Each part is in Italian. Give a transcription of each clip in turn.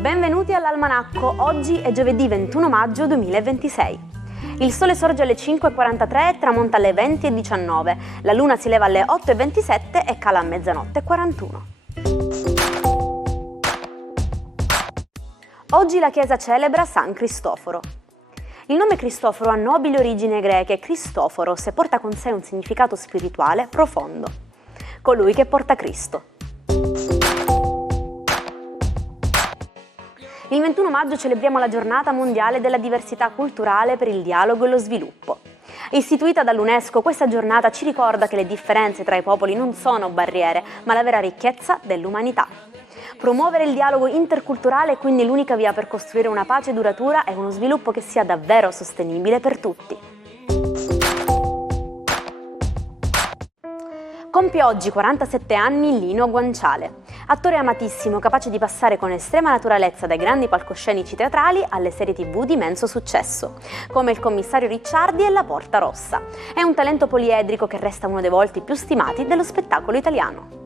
Benvenuti all'Almanacco, oggi è giovedì 21 maggio 2026. Il sole sorge alle 5.43 e tramonta alle 20.19, la luna si leva alle 8.27 e cala a mezzanotte 41. Oggi la Chiesa celebra San Cristoforo. Il nome Cristoforo ha nobili origini greche, Christoforos, e porta con sé un significato spirituale profondo. Colui che porta Cristo. Il 21 maggio celebriamo la Giornata mondiale della diversità culturale per il dialogo e lo sviluppo. Istituita dall'UNESCO, questa giornata ci ricorda che le differenze tra i popoli non sono barriere, ma la vera ricchezza dell'umanità. Promuovere il dialogo interculturale è quindi l'unica via per costruire una pace duratura e uno sviluppo che sia davvero sostenibile per tutti. Compie oggi 47 anni Lino Guanciale, attore amatissimo capace di passare con estrema naturalezza dai grandi palcoscenici teatrali alle serie TV di immenso successo, come Il commissario Ricciardi e La Porta Rossa. È un talento poliedrico che resta uno dei volti più stimati dello spettacolo italiano.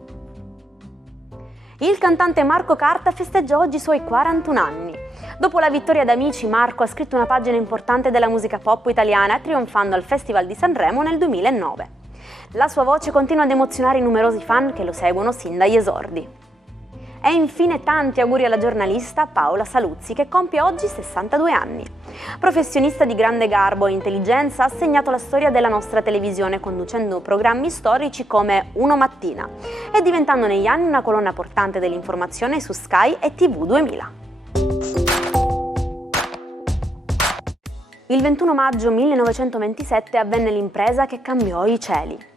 Il cantante Marco Carta festeggia oggi i suoi 41 anni. Dopo la vittoria ad Amici, Marco ha scritto una pagina importante della musica pop italiana, trionfando al Festival di Sanremo nel 2009. La sua voce continua ad emozionare i numerosi fan che lo seguono sin dagli esordi. E infine tanti auguri alla giornalista Paola Saluzzi, che compie oggi 62 anni. Professionista di grande garbo e intelligenza, ha segnato la storia della nostra televisione conducendo programmi storici come Uno Mattina e diventando negli anni una colonna portante dell'informazione su Sky e TV 2000. Il 21 maggio 1927 avvenne l'impresa che cambiò i cieli.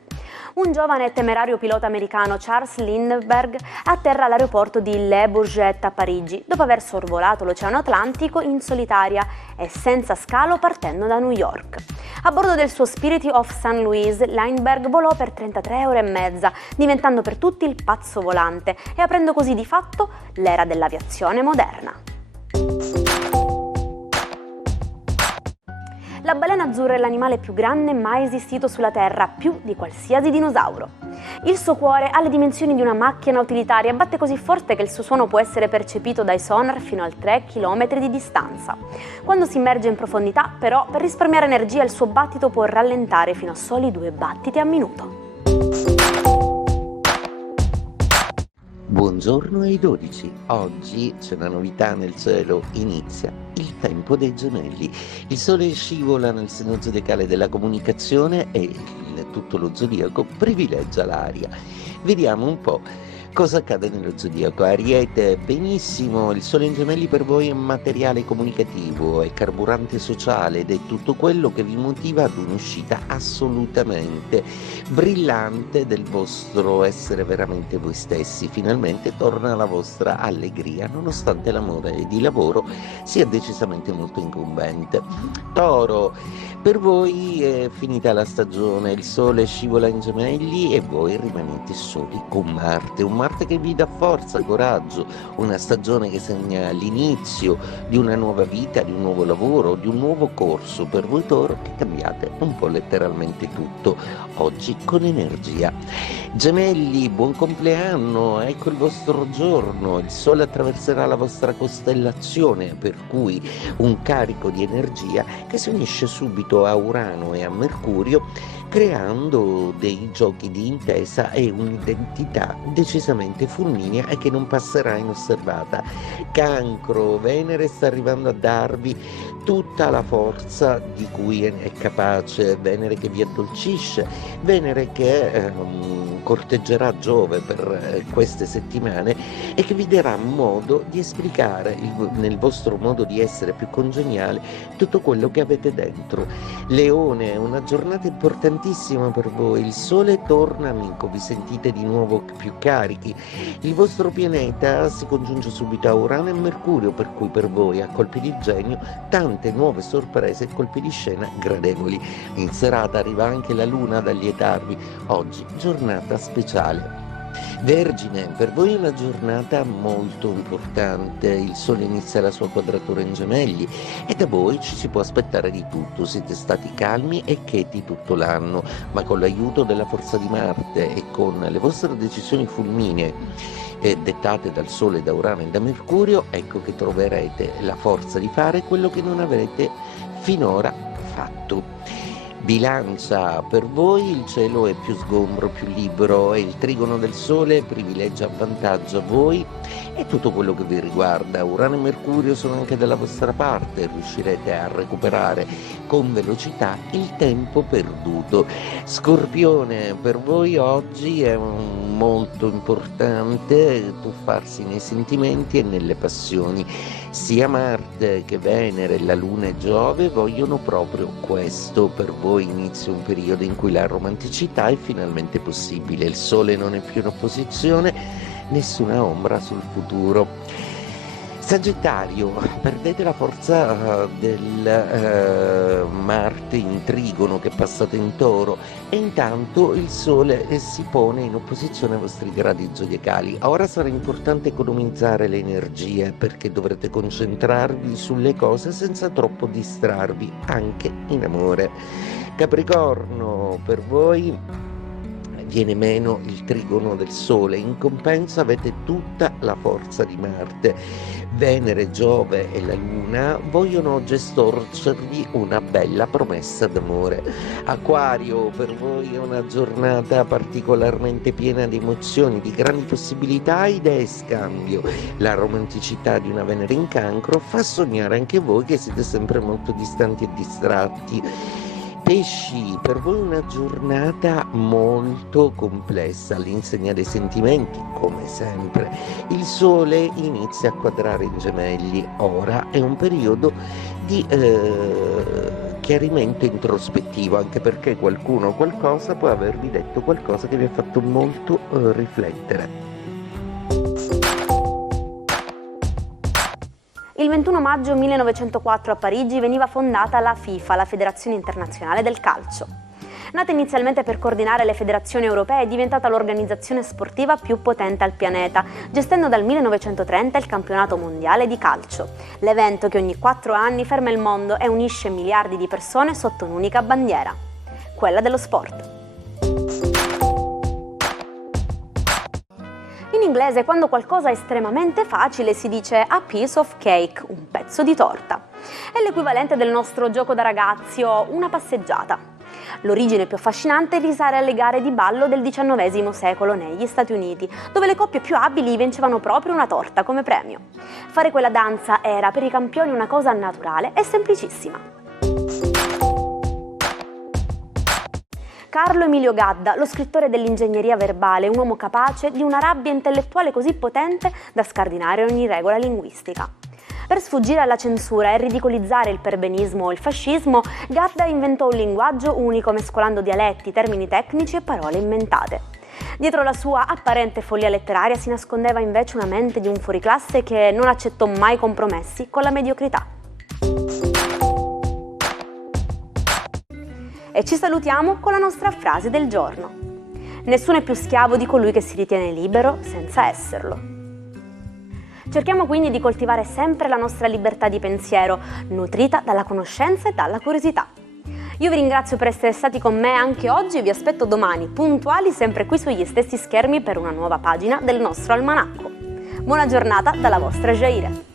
Un giovane e temerario pilota americano, Charles Lindbergh, atterra all'aeroporto di Le Bourget a Parigi, dopo aver sorvolato l'Oceano Atlantico in solitaria e senza scalo partendo da New York. A bordo del suo Spirit of St. Louis, Lindbergh volò per 33 ore e mezza, diventando per tutti il pazzo volante e aprendo così di fatto l'era dell'aviazione moderna. La balena azzurra è l'animale più grande mai esistito sulla Terra, più di qualsiasi dinosauro. Il suo cuore ha le dimensioni di una macchina utilitaria e batte così forte che il suo suono può essere percepito dai sonar fino a 3 km di distanza. Quando si immerge in profondità, però, per risparmiare energia il suo battito può rallentare fino a soli 2 battiti a minuto. Buongiorno ai 12, oggi c'è una novità nel cielo, inizia il tempo dei gemelli. Il sole scivola nel segno zodiacale della comunicazione e tutto lo zodiaco privilegia l'aria. Vediamo un po' cosa accade nello zodiaco. Ariete, benissimo, il sole in gemelli per voi è materiale comunicativo, è carburante sociale ed è tutto quello che vi motiva ad un'uscita assolutamente brillante del vostro essere veramente voi stessi. Finalmente torna la vostra allegria, nonostante l'amore di lavoro sia decisamente molto incombente. Toro, per voi è finita la stagione, il sole scivola in gemelli e voi rimanete soli con Marte, un Marte che vi dà forza, coraggio, una stagione che segna l'inizio di una nuova vita, di un nuovo lavoro, di un nuovo corso per voi Toro che cambiate un po' letteralmente tutto oggi con energia. Gemelli, buon compleanno, ecco il vostro giorno, il sole attraverserà la vostra costellazione, per cui un carico di energia che si unisce subito a Urano e a Mercurio, creando dei giochi di intesa e un'identità decisamente fulminea e che non passerà inosservata. Cancro, Venere sta arrivando a darvi tutta la forza di cui è capace, Venere che vi addolcisce, Venere che corteggerà Giove per queste settimane e che vi darà modo di esplicare nel vostro modo di essere più congeniale tutto quello che avete dentro. Leone, è una giornata importantissima per voi, il sole torna amico, vi sentite di nuovo più carichi, il vostro pianeta si congiunge subito a Urano e Mercurio, per cui per voi a colpi di genio tante nuove sorprese e colpi di scena gradevoli. In serata arriva anche la luna ad allietarvi, oggi giornata speciale. Vergine, per voi è una giornata molto importante, il Sole inizia la sua quadratura in Gemelli e da voi ci si può aspettare di tutto, siete stati calmi e cheti tutto l'anno, ma con l'aiuto della forza di Marte e con le vostre decisioni fulminee dettate dal Sole, da Urano e da Mercurio, ecco che troverete la forza di fare quello che non avrete finora fatto. Bilancia, per voi il cielo è più sgombro, più libero e il trigono del Sole privilegia, avvantaggia voi e tutto quello che vi riguarda. Urano e Mercurio sono anche dalla vostra parte, riuscirete a recuperare con velocità il tempo perduto. Scorpione, per voi oggi è molto importante tuffarsi nei sentimenti e nelle passioni. Sia Marte che Venere, la Luna e Giove vogliono proprio questo. Per voi inizia un periodo in cui la romanticità è finalmente possibile. Il Sole non è più in opposizione, nessuna ombra sul futuro. Sagittario, perdete la forza del Marte in Trigono che è passato in Toro e intanto il Sole si pone in opposizione ai vostri gradi zodiacali. Ora sarà importante economizzare le energie perché dovrete concentrarvi sulle cose senza troppo distrarvi, anche in amore. Capricorno, per voi viene meno il trigono del Sole, in compenso avete tutta la forza di Marte. Venere, Giove e la Luna vogliono gestorcervi una bella promessa d'amore. Acquario, per voi è una giornata particolarmente piena di emozioni, di grandi possibilità, idee e scambio. La romanticità di una Venere in Cancro fa sognare anche voi che siete sempre molto distanti e distratti. Pesci, per voi una giornata molto complessa all'insegna dei sentimenti, come sempre. Il Sole inizia a quadrare in Gemelli, ora è un periodo di chiarimento introspettivo, anche perché qualcuno o qualcosa può avervi detto qualcosa che vi ha fatto molto riflettere. Il 21 maggio 1904 a Parigi veniva fondata la FIFA, la Federazione Internazionale del Calcio. Nata inizialmente per coordinare le federazioni europee, è diventata l'organizzazione sportiva più potente al pianeta, gestendo dal 1930 il campionato mondiale di calcio, l'evento che ogni 4 anni ferma il mondo e unisce miliardi di persone sotto un'unica bandiera, quella dello sport. In inglese, quando qualcosa è estremamente facile, si dice a piece of cake, un pezzo di torta. È l'equivalente del nostro gioco da ragazzi o una passeggiata. L'origine più affascinante risale alle gare di ballo del XIX secolo negli Stati Uniti, dove le coppie più abili vincevano proprio una torta come premio. Fare quella danza era per i campioni una cosa naturale e semplicissima. Carlo Emilio Gadda, lo scrittore dell'ingegneria verbale, un uomo capace di una rabbia intellettuale così potente da scardinare ogni regola linguistica. Per sfuggire alla censura e ridicolizzare il perbenismo o il fascismo, Gadda inventò un linguaggio unico mescolando dialetti, termini tecnici e parole inventate. Dietro la sua apparente follia letteraria si nascondeva invece una mente di un fuoriclasse che non accettò mai compromessi con la mediocrità. E ci salutiamo con la nostra frase del giorno. Nessuno è più schiavo di colui che si ritiene libero senza esserlo. Cerchiamo quindi di coltivare sempre la nostra libertà di pensiero, nutrita dalla conoscenza e dalla curiosità. Io vi ringrazio per essere stati con me anche oggi e vi aspetto domani, puntuali, sempre qui sugli stessi schermi per una nuova pagina del nostro almanacco. Buona giornata dalla vostra Jaire.